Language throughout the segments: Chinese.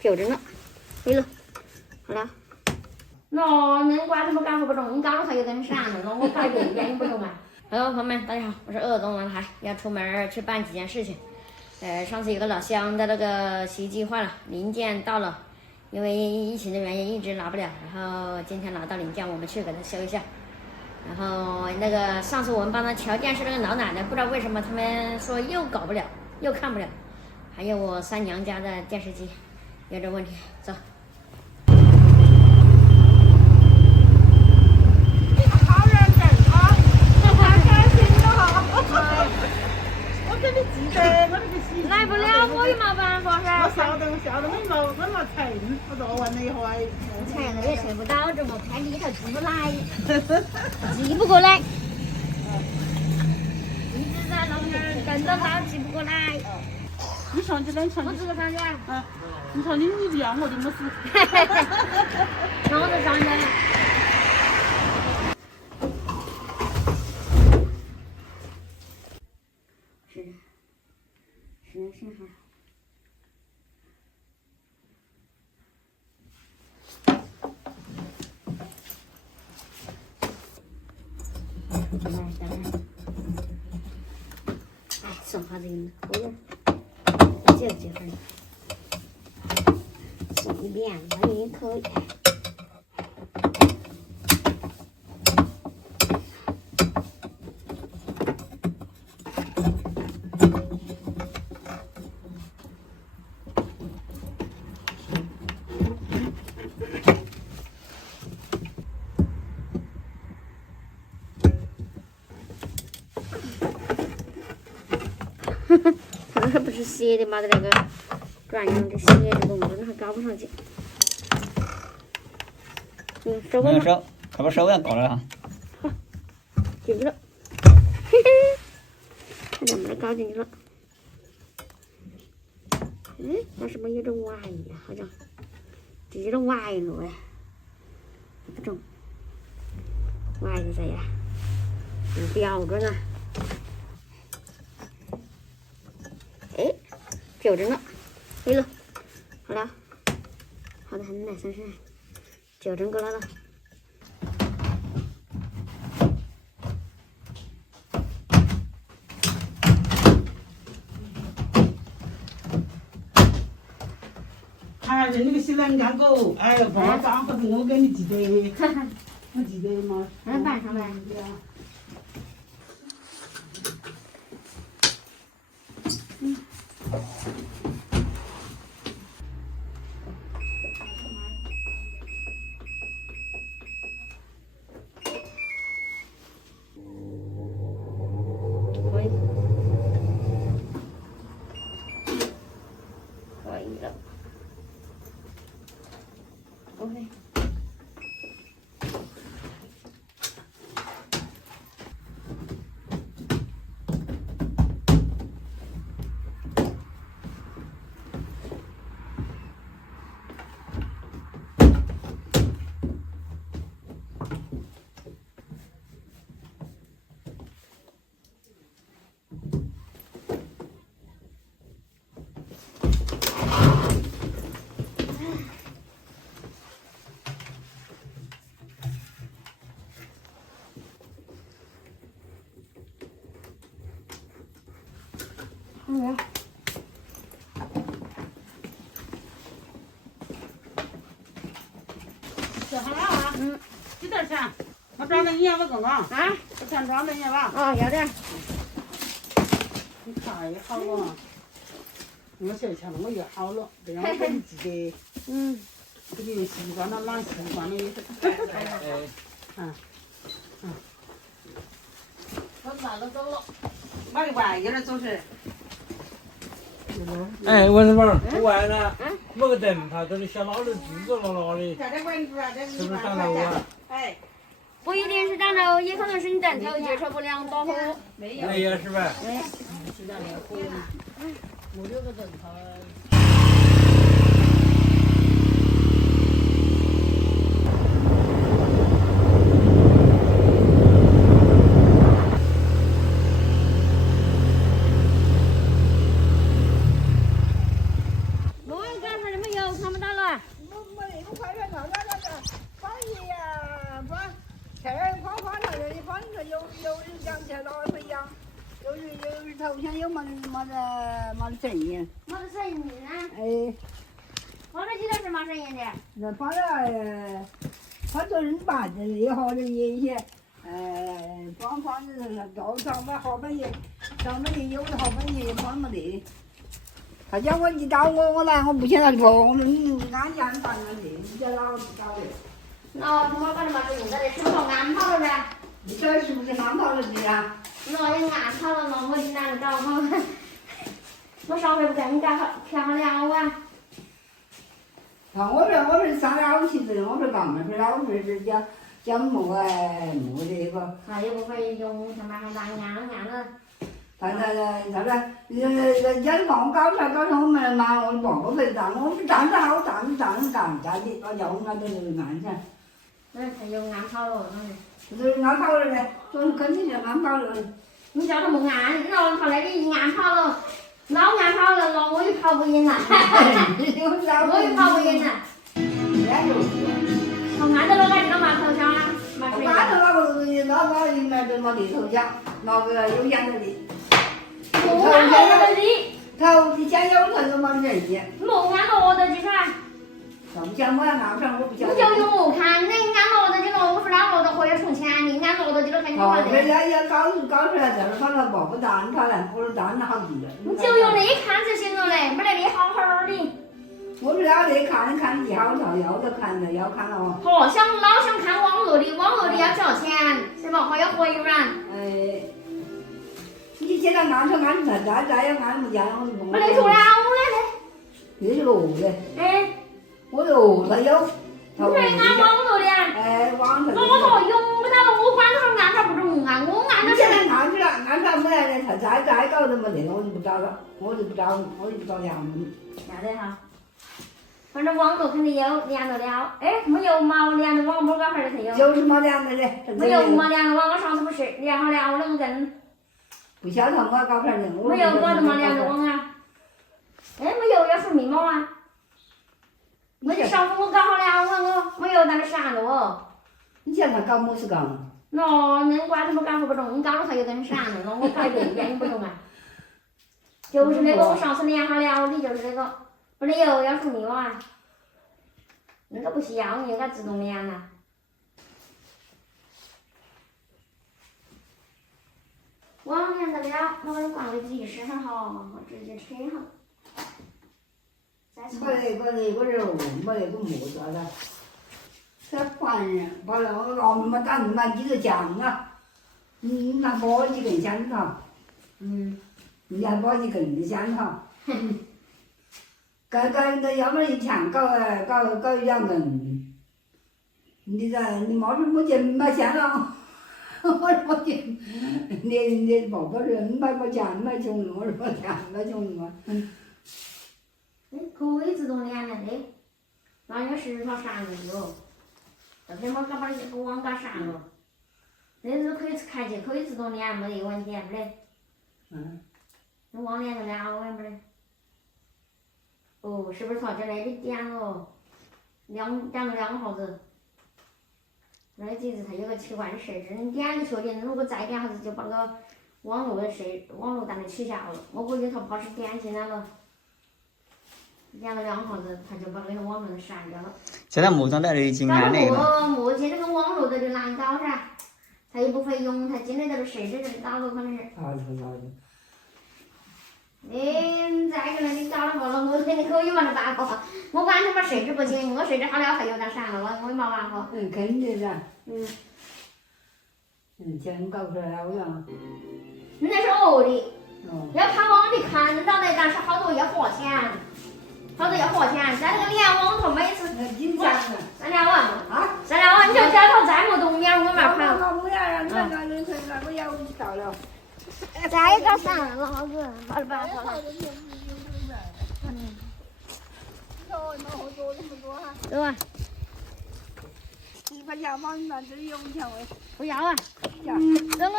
标准了，对了，好了。喏，恁瓜怎么搞不中？你搞了它有根闪了，我搞这边你不中吗？Hello， 朋友们，大家好，我是鄂东王台，要出门去办几件事情。上次有个老乡的那个洗衣机坏了，零件到了，因为疫情的原因一直拿不了，然后今天拿到零件，我们去给他修一下。然后那个上次我们帮他调电视那个老奶奶，不知道为什么他们说又搞不了，又看不了。还有我三娘家的电视机有这问题，走。来不了，我有没办法噻。我晓得，你没称，不做完了以后还称了也称不到，这么看里头寄不来，寄不过来。一直在那边跟着他，寄不过来。你上去，我这个上去。你说你不要我就没事。那我就上去。是哈。哎，送哈子给可以，这份送一遍，我也可以。那不是斜的嘛的那个转用的斜的动作，那还搞不上去。手没有手，快把手也搞了哈。好，进去了。嘿嘿，看能不能搞进去了。那什么有点歪呀，好像这有点歪了哎，不中，歪的这样，不标准啊。哎，标准了，对了，好了，好的很呢，算是标准过来了。哎，你个新人干狗，哎，不好脏，或者我给你记得，我记得嘛。办上来。可以，可以了。OK。好了。这好了啊。几点钱？我装的你要不够啊？我全装的你要吧？要点。你太好了，我现在钱我也好了，这样我给你记得。给你用习惯了，懒习惯了也是。我拿了走了。买的玩意儿总是。哎，王师傅，我完了，没个灯泡，这里小老的支着了的，是不是长漏啊？哎，不一定是长漏，也可能是你灯头接触不良保护。没有是吧？我这个灯泡。我刚才没有，他们头像又没得声音。没得声音啊？哎，放这几头是没声音的。那放了，好多人把这里好的一些，放的早上班好半夜，上半夜有的好半夜放没得。他叫我你找我来，我不想他说，我说你安家放那里，你叫老子找的。那他妈把你妈这用在这是不是安跑了噻？你这是不是安跑了的呀？那也安跑了，那我就懒得找他。我上回不跟你漂了啊？我说上老去子，我说干嘛说老是叫木这个。他也不会用，他妈还拿按了。他家里帮我搞出来我们嘛，我帮我回答，我们站着好站干家的，把叫我们都是按噻。他又按跑了，就是按跑了的，说肯定是按跑了的。你叫他不按，然后他那里按跑了，老按跑了，那我又跑不赢了。我又跑不赢了。他按到了哪个码头上啊？按到那个应该就没地头上，那个有烟的地。木按落得的。头的先有头就没人去。木按落得的噻。上前我要按上我不晓得。你就用木看，你按落得的了，我说那落得活要充钱，你按落得的了肯定没得。要搞出来，这儿把它报不单他来，我说单好几个。你就用那看就行了嘞，没得你好好的。我说要得看你好头，要得看的要看了哦。老想看网络的要交钱，是吧？还要会员。你现在按出按再要按不见，我就没得出了，我这是饿的。哎，我就饿了有。你是按网络的？网络。我用不到了，我管他按他不中按，我按他。你现在按出来，按到没来的，他再搞都没得了，我就不找了，我就不找梁文。要得哈。反正网络肯定有连得了，没有毛连的网，我搞哈儿才有。就是没连的嘞。没有没连的网，我上次不是连好了2根。不晓得我搞不来的。没有我都没连的网啊。没有要输密码啊。上次我搞好了，我没有在那闪了哦。你现在搞么事搞？那关什么搞不中？你搞了它又在那闪了，那我搞一遍你不中啊？就是那个我上次连好了的，就是那个。不得有要输密码，那个不需要，你应该自动连了。网连得了，我给你挂个记事哈，我直接扯哈。我这没那个木啥的，这烦人，把那个俺们打你妈几个酱啊，你拿包几根香肠，你拿包几根香肠。搞那要么一天搞2根，你没事没钱没钱了，我说没钱，你宝宝说没钱没穷了，我说没钱没穷了。可以自动连了的，那应该是他闪了哟，这天我把网搞闪了，那是可以开机可以自动连，没得问题，没得。那网连得了我也没得。是不是他在那里点了点了2个号子？那机子它有个奇怪的设置，你点的确定，如果再点号子就把那个网络单给取消了。我估计他怕是点进来了，点了2个号子，他就把那个网络删掉了。现在木桩在这已经安那个。目前这个网络的就难搞噻，他又不会用，他进来在这设置这搞了可能是。你再个你搞了好了，我肯定可以没得办法。我管他妈设置不行，我设置好了还有点闪了，我也没办法。肯定噻。钱搞出来我讲。你那是饿的，要看网的看得到的，但是好多要花钱，在那个连网头每次。3两万嘛。3两万你就叫他再没动面，我慢跑。我要我要到了。再搞闪了，老子没得办法了。对吧？你把药包你拿这里用钱喂。不要啊。扔了。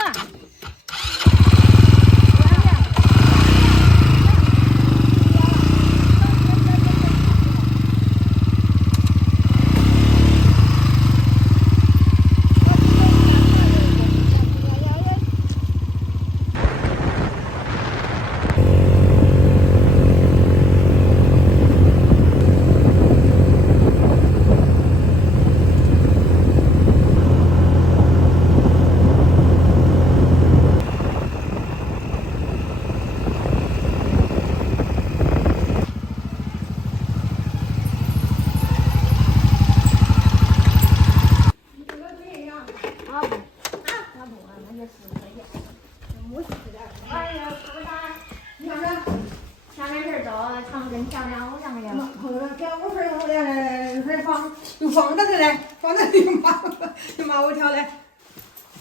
了，长得跟漂亮偶像一样。好了，漂我说我来放，又放到这来，放到又骂我跳嘞，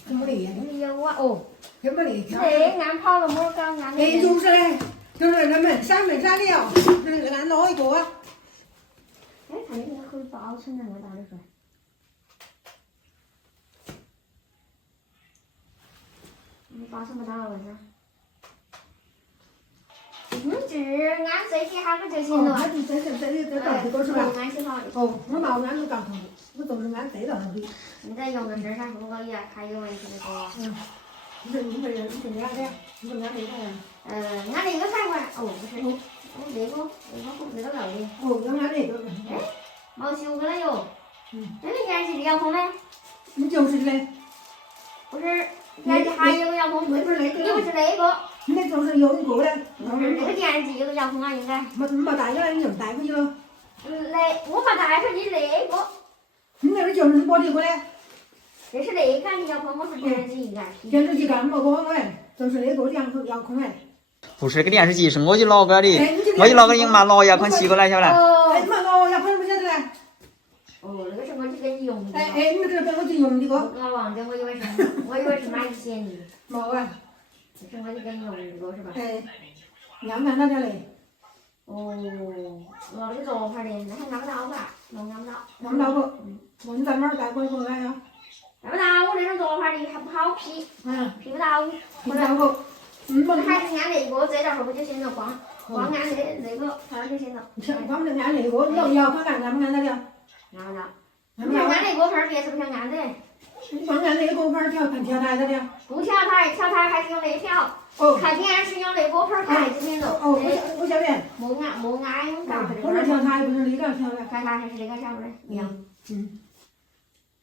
怎么的呀？有啊，哦，怎么的？这按跑了么搞按的。哎，就是嘞，就是那门闪的呀，那个俺捞一个啊。哎，看你这个可以保存那么大的水。你保存不到为啥？只按这几下子就行了。这到这个是吧？按起好的。哦，我嘛我按都干头，我都是按这到头的。你再用个身上如果也还有问题的话。你这按的，你按这个呀？按那个才管。哦，不是，那个漏的。哦，要按那个。哎，毛修过了哟。那个年纪的遥控呢？你就是嘞。不是，年纪还有个遥控。不是那个。又不是那个。那就是有一个嘞。不是那个年纪有个遥控啊，应该。没带过来，你就带回去了。那我没带回去那个。你那个就是我的过来。这是那个遥控，我是电视机应该。电视机干没给我哎，就是那个遥控哎。不是，个电视机是我去拿过来的，我去拿个你妈拿遥控器过来，晓得？哎，妈拿遥控不晓得嘞。哦，那个是我去给你用的。哎，你们这给我去用的个。我忘记，我以为是买的便宜。没啊。这是我去给你用的个是吧？哎，按那点嘞。哦，拿的多块的，那还按不到吧？按不到。按不到不？你在哪儿带过来呀？按不到，我那种多块的还不好批。批不到。批不到不？还是按那个，这点后头就行了，光按那个牌就行了。光是按那个，遥控按不按得了？按不到。你想按那个牌，别是不想按的。你光按那个牌调，看调台得了？不调台，调台还是用那条。看电视用那个牌开就行了。哦，我晓得。没按到这个。我这调台不是那个调的。调台还是那个调的一样。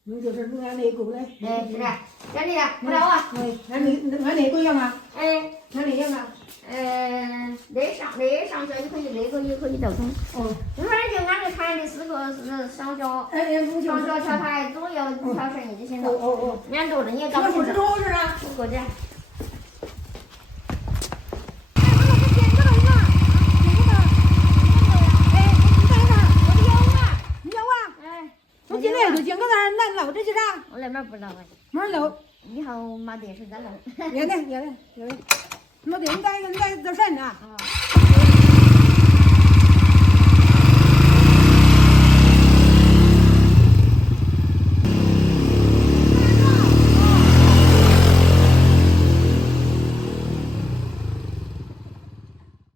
你就是你按那个嘞。哎，是的，按你的，不了啊。按那个一样啊？哎，按那样啊？那上脚也可以，那个也可以调通。哦。反正就按那台的4个是上脚，上脚调台，左右调绳就行了。哦。按多的你也搞不清楚。多是啊。5个的。我今天就捡个那捞着去啥？我那边不捞。没人捞。以后没电视再捞。要得，没电应该这神呐。